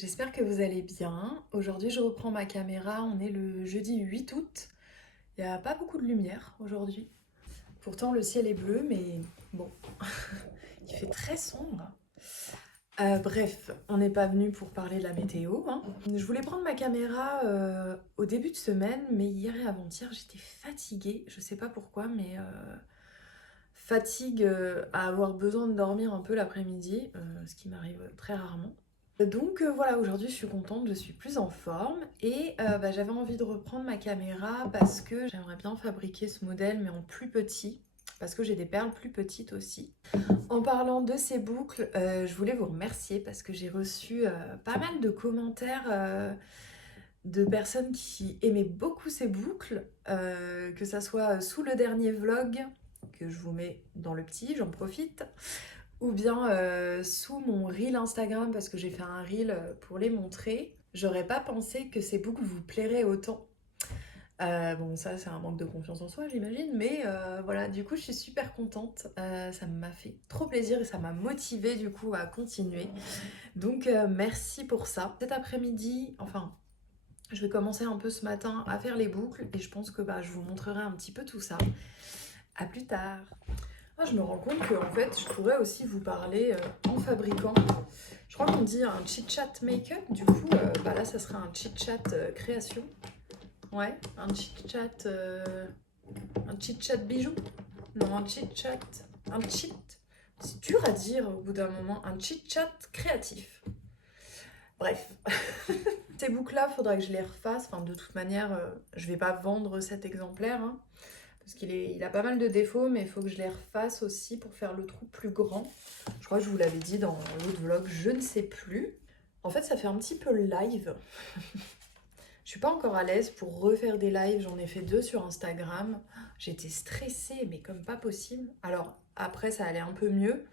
j'espère que vous allez bien. Aujourd'hui, je reprends ma caméra. On est le jeudi 8 août. Il n'y a pas beaucoup de lumière aujourd'hui. Pourtant, le ciel est bleu, mais bon, il fait très sombre. Bref, on n'est pas venu pour parler de la météo, hein. Je voulais prendre ma caméra au début de semaine, mais hier et avant-hier, j'étais fatiguée. Je sais pas pourquoi, mais fatigue à avoir besoin de dormir un peu l'après-midi, ce qui m'arrive très rarement. Donc voilà, aujourd'hui je suis contente, je suis plus en forme et j'avais envie de reprendre ma caméra parce que j'aimerais bien fabriquer ce modèle mais en plus petit parce que j'ai des perles plus petites aussi. En parlant de ces boucles, je voulais vous remercier parce que j'ai reçu pas mal de commentaires de personnes qui aimaient beaucoup ces boucles, que ça soit sous le dernier vlog que je vous mets dans le petit, j'en profite, ou bien sous mon reel Instagram parce que j'ai fait un reel pour les montrer. J'aurais pas pensé que ces boucles vous plairaient autant. Bon, ça c'est un manque de confiance en soi j'imagine, mais voilà, du coup je suis super contente. Ça m'a fait trop plaisir et ça m'a motivée du coup à continuer. Donc merci pour ça. Cet après-midi, enfin je vais commencer un peu ce matin à faire les boucles et je pense que je vous montrerai un petit peu tout ça. À plus tard. Ah, je me rends compte que en fait, je pourrais aussi vous parler en fabriquant. Je crois qu'on dit un chit-chat make-up. Du coup, là, ça sera un chit-chat création. Ouais, un chit-chat bijoux. Non, un chit-chat, un cheat. C'est dur à dire au bout d'un moment. Un chit-chat créatif. Bref. Ces boucles-là, faudra que je les refasse. Enfin, de toute manière, je vais pas vendre cet exemplaire, hein, parce il a pas mal de défauts, mais il faut que je les refasse aussi pour faire le trou plus grand. Je crois que je vous l'avais dit dans l'autre vlog, je ne sais plus. En fait, ça fait un petit peu live. Je suis pas encore à l'aise pour refaire des lives, j'en ai fait 2 sur Instagram. J'étais stressée, mais comme pas possible. Alors, après, ça allait un peu mieux,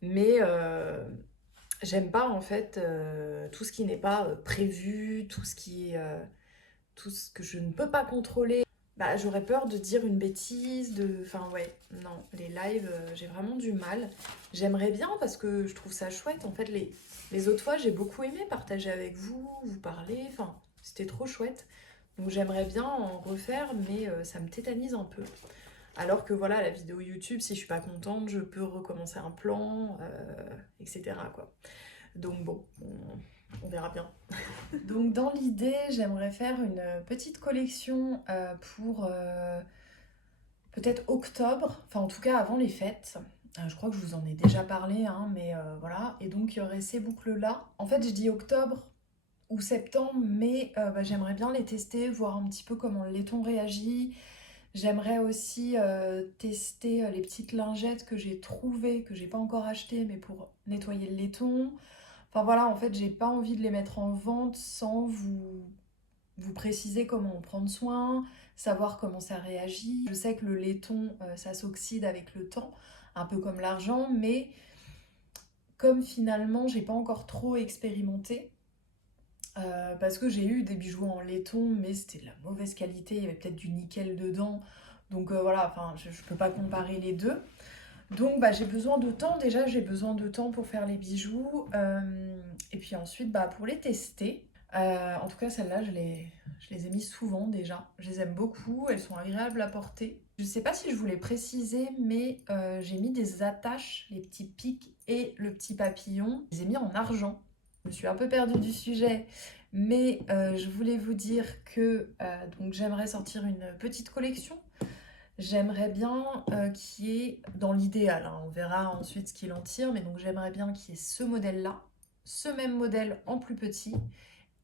mais j'aime pas en fait tout ce qui n'est pas prévu, tout ce que je ne peux pas contrôler. J'aurais peur de dire une bêtise, Enfin ouais, non, les lives, j'ai vraiment du mal. J'aimerais bien parce que je trouve ça chouette. En fait, les autres fois, j'ai beaucoup aimé partager avec vous, vous parler, enfin, c'était trop chouette. Donc j'aimerais bien en refaire, mais ça me tétanise un peu. Alors que voilà, la vidéo YouTube, si je suis pas contente, je peux recommencer un plan, etc. quoi. Donc bon, on verra bien. Donc dans l'idée, j'aimerais faire une petite collection pour peut-être octobre, enfin en tout cas avant les fêtes. Je crois que je vous en ai déjà parlé, hein, mais voilà. Et donc il y aurait ces boucles-là. En fait, je dis octobre ou septembre, mais j'aimerais bien les tester, voir un petit peu comment le laiton réagit. J'aimerais aussi tester les petites lingettes que j'ai trouvées, que j'ai pas encore achetées, mais pour nettoyer le laiton. Enfin voilà, en fait, j'ai pas envie de les mettre en vente sans vous préciser comment en prendre soin, savoir comment ça réagit. Je sais que le laiton, ça s'oxyde avec le temps, un peu comme l'argent, mais comme finalement, j'ai pas encore trop expérimenté, parce que j'ai eu des bijoux en laiton, mais c'était de la mauvaise qualité, il y avait peut-être du nickel dedans, donc voilà, enfin, je peux pas comparer les deux. Donc j'ai besoin de temps, déjà j'ai besoin de temps pour faire les bijoux, et puis ensuite pour les tester. En tout cas celles-là je les ai mis souvent déjà, je les aime beaucoup, elles sont agréables à porter. Je sais pas si je vous l'ai précisé, mais j'ai mis des attaches, les petits pics et le petit papillon, je les ai mis en argent. Je me suis un peu perdue du sujet, mais je voulais vous dire que donc j'aimerais sortir une petite collection. J'aimerais bien qu'il y ait, dans l'idéal, hein, on verra ensuite ce qu'il en tire, mais donc j'aimerais bien qu'il y ait ce modèle-là, ce même modèle en plus petit,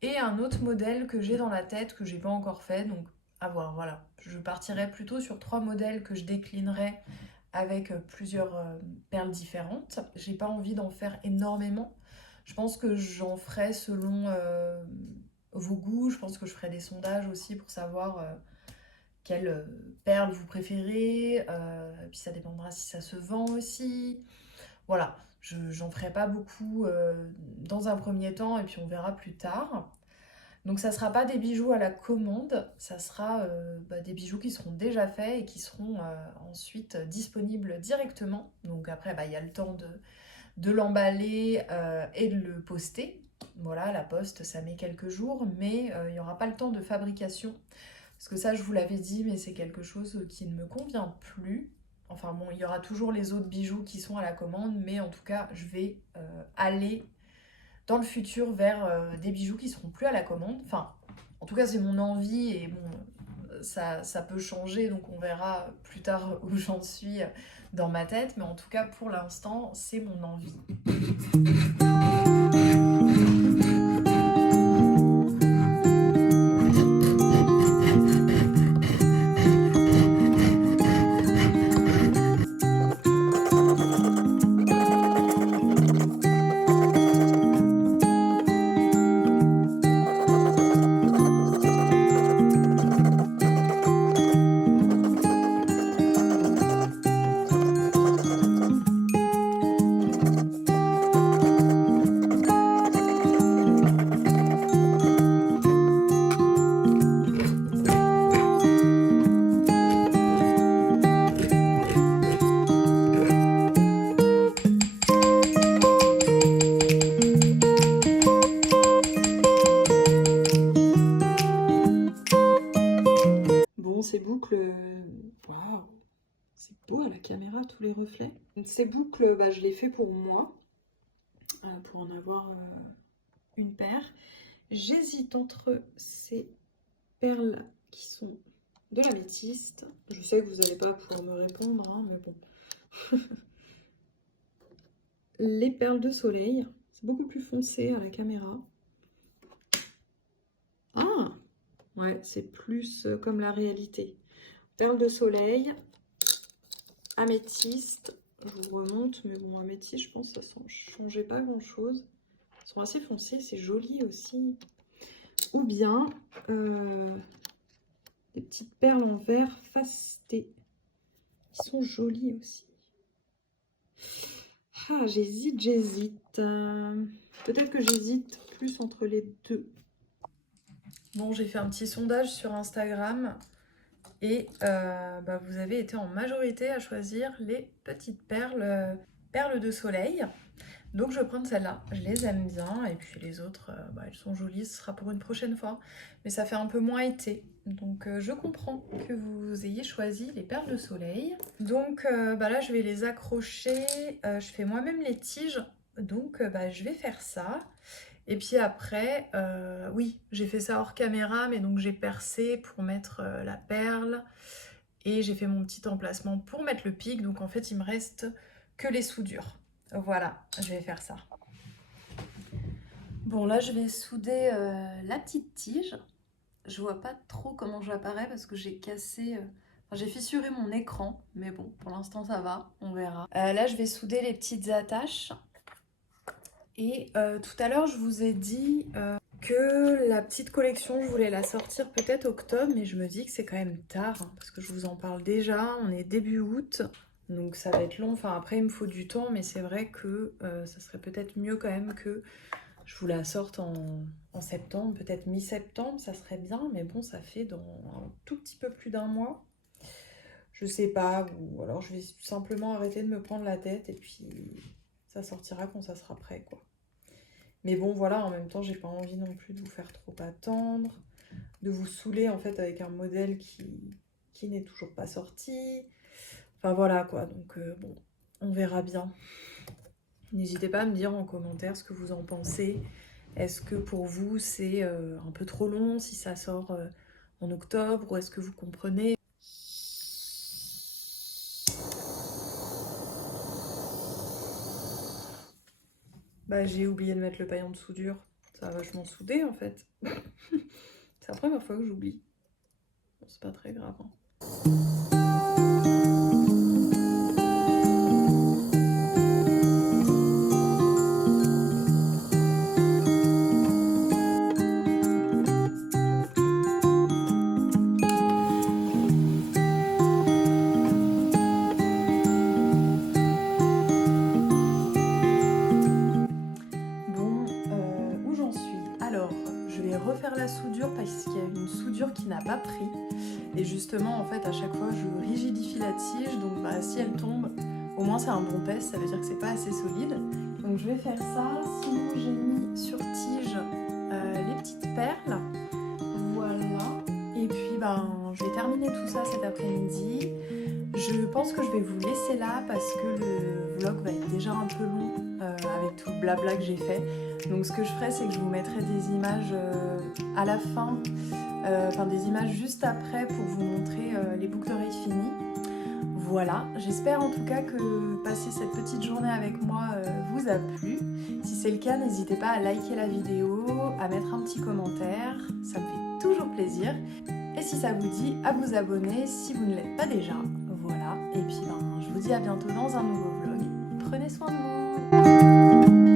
et un autre modèle que j'ai dans la tête, que j'ai pas encore fait, donc à voir, voilà. Je partirai plutôt sur 3 modèles que je déclinerai avec plusieurs perles différentes. J'ai pas envie d'en faire énormément. Je pense que j'en ferai selon vos goûts, je pense que je ferai des sondages aussi pour savoir quelle perle vous préférez, puis ça dépendra si ça se vend aussi. Voilà, j'en ferai pas beaucoup dans un premier temps et puis on verra plus tard. Donc ça sera pas des bijoux à la commande, ça sera des bijoux qui seront déjà faits et qui seront ensuite disponibles directement. Donc après il y a le temps de l'emballer et de le poster. Voilà, la poste, ça met quelques jours, mais il n'y aura pas le temps de fabrication. Parce que ça, je vous l'avais dit, mais c'est quelque chose qui ne me convient plus. Enfin bon, il y aura toujours les autres bijoux qui sont à la commande, mais en tout cas, je vais aller dans le futur vers des bijoux qui seront plus à la commande. Enfin, en tout cas, c'est mon envie et bon, ça peut changer, donc on verra plus tard où j'en suis dans ma tête. Mais en tout cas, pour l'instant, c'est mon envie. Ces boucles, waouh, c'est beau à la caméra tous les reflets. Ces boucles, bah, je les fais pour moi, pour en avoir une paire. J'hésite entre ces perles qui sont de l'améthyste. Je sais que vous n'allez pas pouvoir me répondre, hein, mais bon. Les perles de soleil, c'est beaucoup plus foncé à la caméra. Ah! Ouais, c'est plus comme la réalité. Perles de soleil, améthyste, je vous remonte, mais bon, améthyste, je pense que ça ne changeait pas grand-chose. Ils sont assez foncés, c'est joli aussi. Ou bien des petites perles en verre facetées, qui sont jolies aussi. Ah, j'hésite. Peut-être que j'hésite plus entre les deux. Bon, j'ai fait un petit sondage sur Instagram et bah, vous avez été en majorité à choisir les petites perles, perles de soleil. Donc je vais prendre celle-là, je les aime bien et puis les autres, bah, elles sont jolies, ce sera pour une prochaine fois. Mais ça fait un peu moins été, donc je comprends que vous ayez choisi les perles de soleil. Donc bah, là je vais les accrocher, je fais moi-même les tiges, donc bah, je vais faire ça. Et puis après, oui, j'ai fait ça hors caméra, mais donc j'ai percé pour mettre la perle. Et j'ai fait mon petit emplacement pour mettre le pic. Donc en fait, il me reste que les soudures. Voilà, je vais faire ça. Bon, là, je vais souder la petite tige. Je vois pas trop comment j'apparais parce que j'ai cassé... j'ai fissuré mon écran. Mais bon, pour l'instant, ça va. On verra. Là, je vais souder les petites attaches. Et tout à l'heure, je vous ai dit que la petite collection, je voulais la sortir peut-être octobre, mais je me dis que c'est quand même tard, hein, parce que je vous en parle déjà, on est début août, donc ça va être long. Enfin, après, il me faut du temps, mais c'est vrai que ça serait peut-être mieux quand même que je vous la sorte en septembre, peut-être mi-septembre, ça serait bien, mais bon, ça fait dans un tout petit peu plus d'un mois. Je sais pas, ou alors je vais simplement arrêter de me prendre la tête et puis ça sortira quand ça sera prêt, quoi. Mais bon, voilà, en même temps, j'ai pas envie non plus de vous faire trop attendre, de vous saouler en fait avec un modèle qui n'est toujours pas sorti. Enfin voilà quoi, donc bon, on verra bien. N'hésitez pas à me dire en commentaire ce que vous en pensez. Est-ce que pour vous c'est un peu trop long si ça sort en octobre, ou est-ce que vous comprenez ? Bah j'ai oublié de mettre le paillant de soudure. Ça a vachement soudé en fait. C'est la première fois que j'oublie. Bon, c'est pas très grave, hein. Refaire la soudure parce qu'il y a une soudure qui n'a pas pris et justement en fait à chaque fois je rigidifie la tige, donc bah, si elle tombe au moins c'est un bon pèse, ça veut dire que c'est pas assez solide, donc je vais faire ça. Sinon j'ai mis sur tige les petites perles. Voilà. Et puis je vais terminer tout ça cet après-midi. Je pense que je vais vous laisser là parce que le vlog va être déjà un peu long avec tout le blabla que j'ai fait. Donc ce que je ferai, c'est que je vous mettrai des images à la fin, des images juste après pour vous montrer les boucles d'oreilles finies. Voilà, j'espère en tout cas que passer cette petite journée avec moi vous a plu. Si c'est le cas, n'hésitez pas à liker la vidéo, à mettre un petit commentaire, ça me fait toujours plaisir. Et si ça vous dit, à vous abonner si vous ne l'êtes pas déjà. Voilà, et puis je vous dis à bientôt dans un nouveau vlog. Prenez soin de vous.